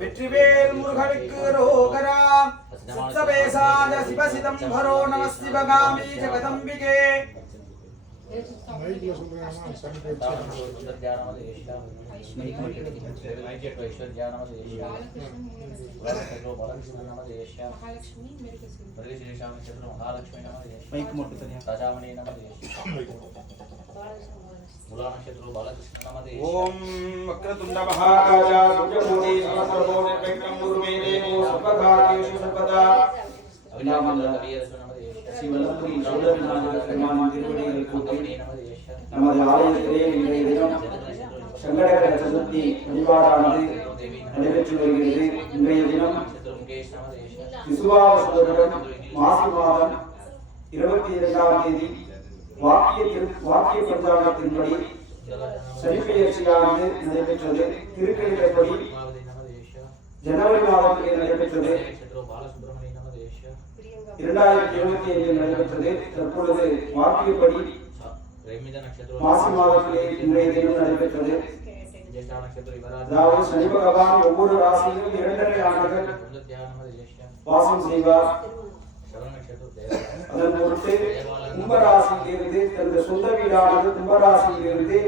வெற்றிவேல் முருகனுக்கு ரோகரா சத்சபேசாய சிவசிதம்பரோ நம சிவகாமி ஜெகதம்பிகே ओम वक्रतुंड महाकाया सूर्यकोटि समप्रभो निर्विघ्नं कुरु मे देवो सर्वकार्येषु सर्वदा शिवलपुरी சௌடவிநாயகர் பெருமான் திருவடிகளுக்கு நமது ஆலயத்திலே இன்றைய தினம் சங்கடகர சதுர்த்தி வழிபாடானது நடைபெற்று வருகிறது. இன்றைய தினம் விசுவாவசுடன் மாசி மாதம் 22ஆம் தேதி வாக்கிய பஞ்சாங்கத்தின்படி சனிப்பெயர்ச்சியானது நடைபெற்றது. திருக்கணிதப்படி ஜனவரி மாதத்திலே நடைபெற்றது. 2025 நடைபெற்றது. தற்பொழுது வாக்கியப்படி மாசி மாதத்திலே இன்றைய தினம் நடைபெற்றது. அதாவது சனி பகவான் ஒவ்வொரு ராசியிலும் 2.5 ஆண்டுகள் வாசம் செய்வார். அதன் பொருட்டு கும்பராசியிலிருந்து தனது சொந்த வீடானது கும்பராசியிலிருந்து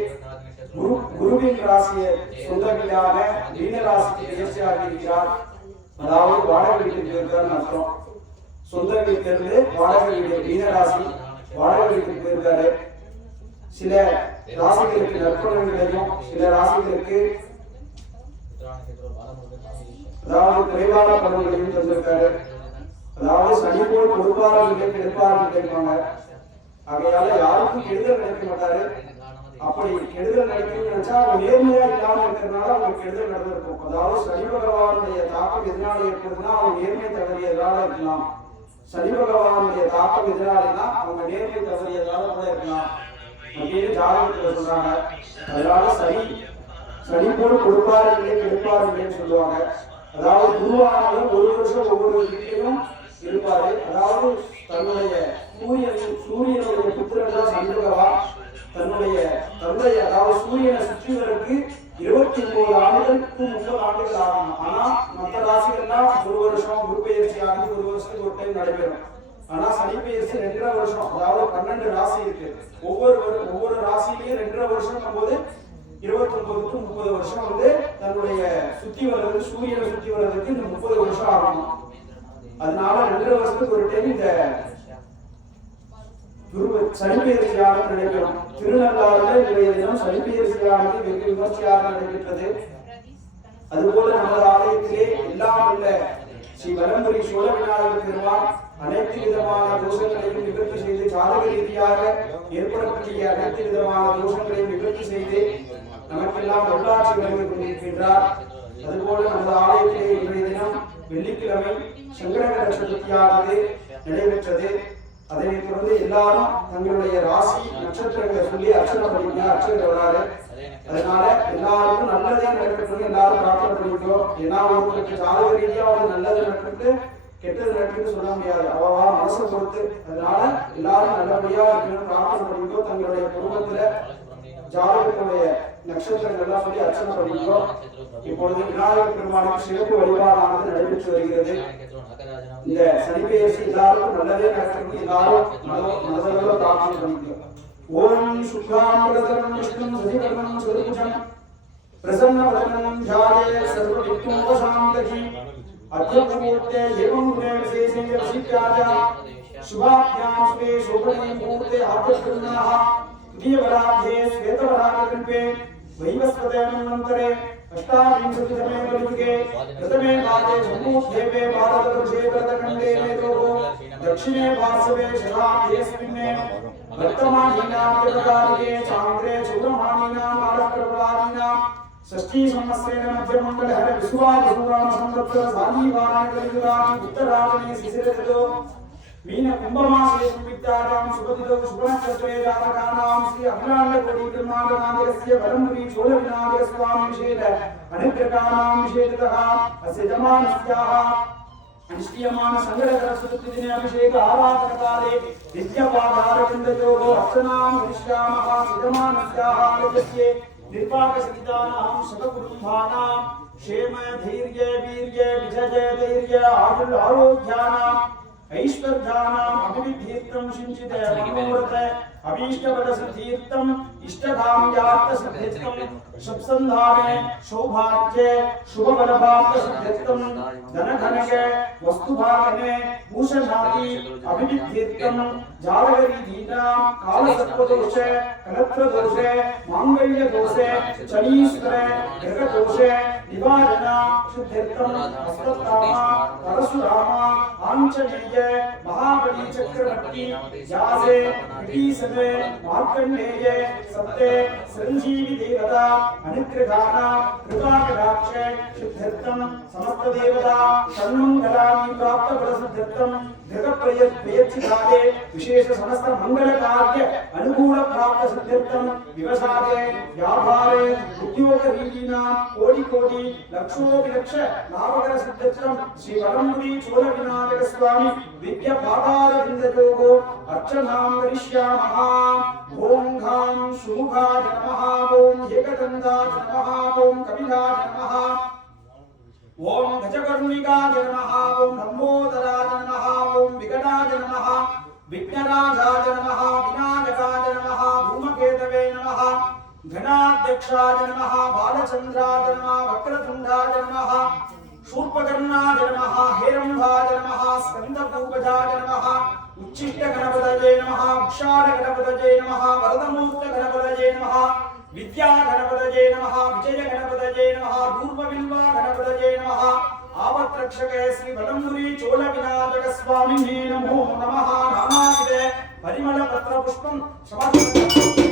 குருவின் ராசியை சொந்த வீடான மீன ராசிக்கு பயிற்சியாக இருக்கிறார். அதாவது வாடகை வீட்டுக்கு இருக்கிறார் அர்த்தம். சொந்த வீட்டிலிருந்து வாடகை வீடு மீன ராசி வாடகை வீட்டுக்கு போயிருக்காரு. சில ராசிகளுக்கு நற்பலன்களையும் சில ராசிகளுக்கு அதாவது குறைவான பலன்களையும் தந்திருக்காரு. அதாவது சனி போல் கொடுப்பார்கள் கெடுப்பார்கள் கேட்பாங்க. ஆகையால யாருக்கும் கெடுதல் நினைக்க மாட்டாரு. அப்படி கெடுதல் நினைக்கணும்னு நினைச்சா அவங்க நேர்மையா இல்லாம இருக்கிறதுனால அவங்க கெடுதல் நடந்திருக்கும். அதாவது சனி பகவானுடைய தாக்கம் எதனால ஏற்படுதுன்னா அவங்க நேர்மை தவறியதால இருக்கலாம். சனி பகவானுடைய தாக்கம் எதனாலனா அவங்க நேர்மை தவறியதால கூட இருக்கலாம் அப்படின்னு ஜாதகத்துல சொல்றாங்க. அதனால சனி போல் கொடுப்பார்களே கெடுப்பார்களேன்னு சொல்லுவாங்க. அதாவது குருவானவர் ஒரு வருஷம் ஒவ்வொரு வீட்டிலையும் இருப்பாரு. அதாவது தன்னுடைய சூரியனுடைய புத்திரன் தான் சனி பகவான். தன்னுடைய தந்தை அதாவது சூரியனை சுற்றுவதற்கு 29 ஆண்டுகளுக்கு 30 ஆண்டுகள் ஆகும். ஆனா மற்ற ராசிகள்லாம் ஒரு வருஷம் குரு பெயர்ச்சி ஆனது ஒரு வருஷத்துக்கு ஒரு டைம் நடைபெறும். ஆனா சனி பெயர்ச்சி 2.5 வருஷம். அதாவது 12 ராசி இருக்கு. ஒவ்வொரு ராசியிலையும் 2.5 வருஷம் போது 29 to 30 வருஷம் தன்னுடைய சுத்தி வர்றது சூரியனை சுத்தி வர்றதுக்கு இந்த 30 வருஷம் ஆகும். அதனால 2.5 வருஷத்துக்கு ஒரு டைம் இந்த சனிப்பெயர்ச்சியானது நடைபெறும். திருநள்ளாறுல இன்றைய தினம் சனிப்பெயர்ச்சியானது வெகு விமர்சையாக நடைபெற்றது. அதுபோல நமது ஆலயத்திலே எல்லாம் உள்ள ஸ்ரீ வலம்புரி சோழ விநாயகர் பெருமான் அனைத்து விதமான தோஷங்களையும் நிவர்த்தி செய்து ஜாதக ரீதியாக ஏற்படக்கூடிய அனைத்து விதமான தோஷங்களையும் நிவர்த்தி செய்து நமக்கெல்லாம் உள்ளாட்சி வழங்கிக் கொண்டிருக்கின்றார். அதுபோல நமது ஆலயத்திலே இன்றைய தினம் வெள்ளிக்கிழமை சங்கடகர சதுர்த்தியானது நடைபெற்றது. அதனைத் தொடர்ந்து எல்லாரும் தங்களுடைய ராசி நட்சத்திரங்களை சொல்லி அர்ச்சனை பண்ணிக்க அர்ச்சனை வராது. அதனால எல்லாருக்கும் நல்லதே நடக்கட்டும் எல்லாரும் பிரார்த்தனை பண்ணிக்கிறோம். ஏன்னா ஒருத்தருக்கு ஜாதக ரீதியா நல்லது நடக்கிட்டு கெட்டது நடக்குன்னு சொல்ல முடியாது. அவவா மனசை பொறுத்து. அதனால எல்லாரும் நல்லபடியா இருக்கணும் பிரார்த்தனை பண்ணிக்கிறோம். தங்களுடைய குடும்பத்துல ஜாதகத்துடைய நட்சத்திரங்கள் எல்லாம் சொல்லி அர்ச்சனை பண்ணிக்கிறோம். இப்பொழுது விநாயகர் பெருமானுக்கு சிறப்பு வழிபாடானது நடைபெற்று வருகிறது. இந்த சனிப்பெயர்ச்சி எல்லாருக்கும் நல்லதே நடக்கும். எல்லாரும் மனதளவுல பிரார்த்தனை பண்ணிக்கிறோம். ஓம் சுக்லாம்பரதரம் விஷ்ணும் சசிவர்ணம் சதுர்புஜம் பிரசன்னவதனம் த்யாயே சர்வவிக்னோபசாந்தகி அத்யமூர்த்தே ஏவம் குணே விசேஷேன வசித்யாஜா சுபாப்யாம் ஸ்வே சோபனே மூர்த்தே ஆத்மகுணாஹ தியவராஜே ஸ்வேதவராஜகல்பே வைவஸ்வதேவனந்தரே अष्टाविंशतितमे कलियुगे प्रथमे पादे सम्मुखेवे भारतवर्षे भरतखण्डे मेतोः दक्षिणे पार्श्वे शताब्देऽस्मिन्ने वर्तमानीनां प्रकारिके चान्द्रे चौरमानीनां कालप्रभावीनां षष्ठी संवत्सरेण मध्यमण्डलहर विश्वावसुराम संवत्सर सालीवाराणि कलियुगानि उत्तरायणे शिशिरऋतौ मीन कुंभमासे सुविद्यायां सुपतितौ शुभनक्षत्रे जातकानां श्री अखिलाण्डकोटि ब्रह्माण्डनायकस्य वरमुनि चोळविनायक स्वामी विशेष अनुग्रहानां विशेषतः अस्य जमानस्याः निष्क्रियमान संगडकर चतुर्दिने अभिषेक आराधन काले विद्यावादारविन्दयोः अर्चनां करिष्यामः। जमानस्याः आलयस्य निर्वाकसितानां सककुटुम्बानां क्षेम धैर्य वीर्य विजय धैर्य आयुर् आरोग्यानां ऐश्वर्यानां अभिवृद्धिर्तं सिंचिते मनोरथ अभीष्टफलसिद्धिर्तं इष्टकाम्यार्थसिद्धिर्तं शुभसंधाने सौभाग्ये शुभफलप्राप्तिसिद्धिर्तं धनघनके वस्तुभागने भूषणादि अभिवृद्धिर्तं जातकरीतीनां कालसर्पदोषे कलत्रदोषे माङ्गल्यदोषे शनीश्वरे ग्रहदोषे निवारण सिद्धिर्तं हस्तत्कामा परशुरामा आञ्जनेय महाबली चक्रवर्ती जासे विभीषणे मार्कण्डेय सत्ते संजीवी देवता अनुग्रहाना कृपाकटाक्षे सिद्धिर्तं समस्त देवता षण्मङ्गलानि प्राप्त फलसिद्धिर्तं गृहप्रयत्नकाले विशेष समस्त मंगल कार्य अनुकूल प्राप्त सिद्धिर्तं विवसादे व्यापारे उद्योग रीतिना कोटि कोटि लक्षोपलक्ष लाभकर सिद्धिर्तं श्री वरमुनि चोल विनायक स्वामी विद्या पादार बिंदयोगो अर्चनां करिष्यामः। ओम घां सुमुखाय नमः। ओम एकदन्ताय नमः। ओम कपिलाय नमः। ओम गजकर्णिकाय नमः। ओम लंबोदराय नमः। ओम विकटाय नमः। विघ्नराजाय नमः। विनायकाय नमः। धूमकेतवे नमः। घनाध्यक्षाय नमः। बालचन्द्राय नमः। वक्रतुण्डाय नमः। शूर्पकर्णाय नमः। हेरम्बाय नमः। स्कन्दपूर्वजाय नमः। उच्चिष्ट गणपतये नमः। उक्षाण गणपतये नमः। वरदमूर्त गणपतये नमः। विद्या गणपतये नमः। विजय गणपतये नमः। दूर्वबिल्वा गणपतये नमः। आवत्रक्षके श्री वलम्बुरी चोल विनायक स्वामिने नमो नमः। नानाविधे परिमल पत्र पुष्पं समर्पयामि।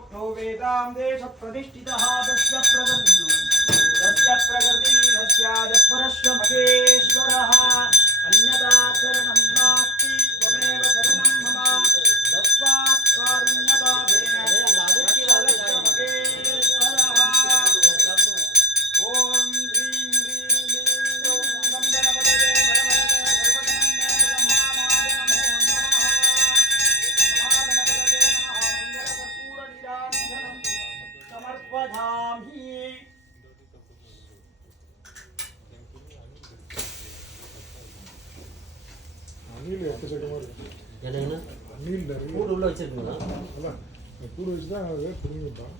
प्रोक्तो वेदां देश प्रतिष्ठितः तस्य प्रकृतिलीनस्याय परस्य महेश्वरः अन्यथा शरणं नास्ति त्वमेव शरणं मम तस्मात् कारुण्यभावेन रक्षरक्ष महेश्वरः ॐ ह्रीं ह्रीं ह्रीं ॐ गं गणपतये वरवरदे सर्वगणन्ये ब्रह्माणाय नमो नमः महागणपतये नमः मङ्गलकर्पूरनिराञ्जनं समर्पयामि அணில் எக்கச்சக்கமாக இருக்கு. என்னங்கண்ணா அணில் நிறைய கூடு உள்ள வச்சிருக்கீங்களா? அதான் கூடு வச்சு தான் அதை திரும்பிட்டான்.